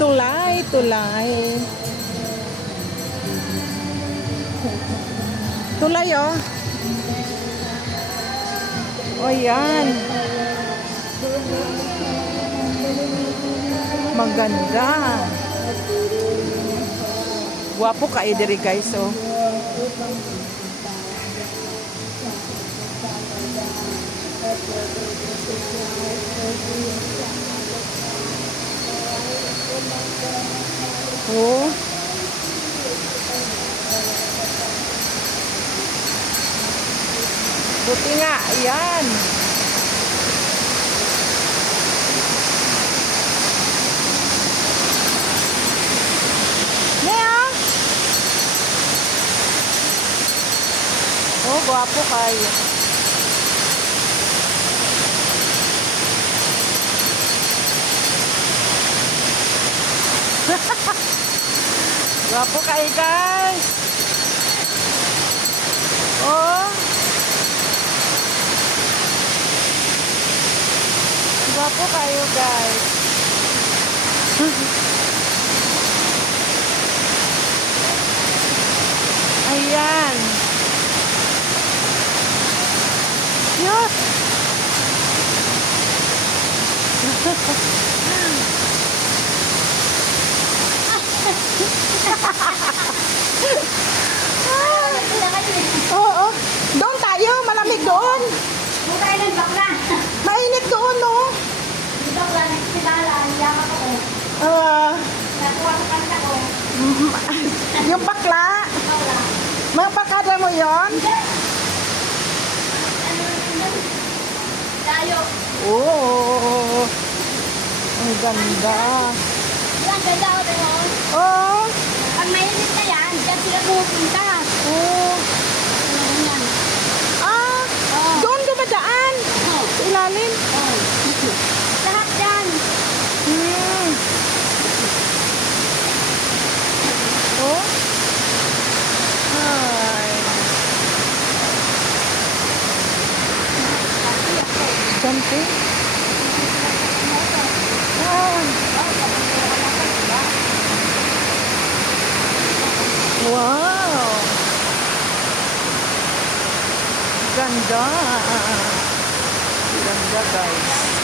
Tulay, tulay. Tulay, oh. O, yan. Maganda. Guwapo ka diri guys, oh. Oh. Buti nga, ayan. Nea? Oh, guwapo kayo. Guwapo kayo guys. Oh. Guwapo kayo guys. Ayan. Cute. Oo. Doon tayo, malamig doon. Kung tayo ng bakla. Mainit doon, no? Yung bakla, nagpitala, yamak ako. Nakuha ko kanta ko. Yung bakla. Bakla. Mga bakada mo yon? Tayo. Oo. Ang ganda. Yan, ganda ako doon. Oo. Pag mainit na yan, dyan sila pupunta. Oo. Yan. Ah, Oo. doon dumadaan. Oo. Sa ilalim. Oo. Lahat yan. Hmm. Oh. Ay. Something. Ah. Wow. Ganda. Ganda guys.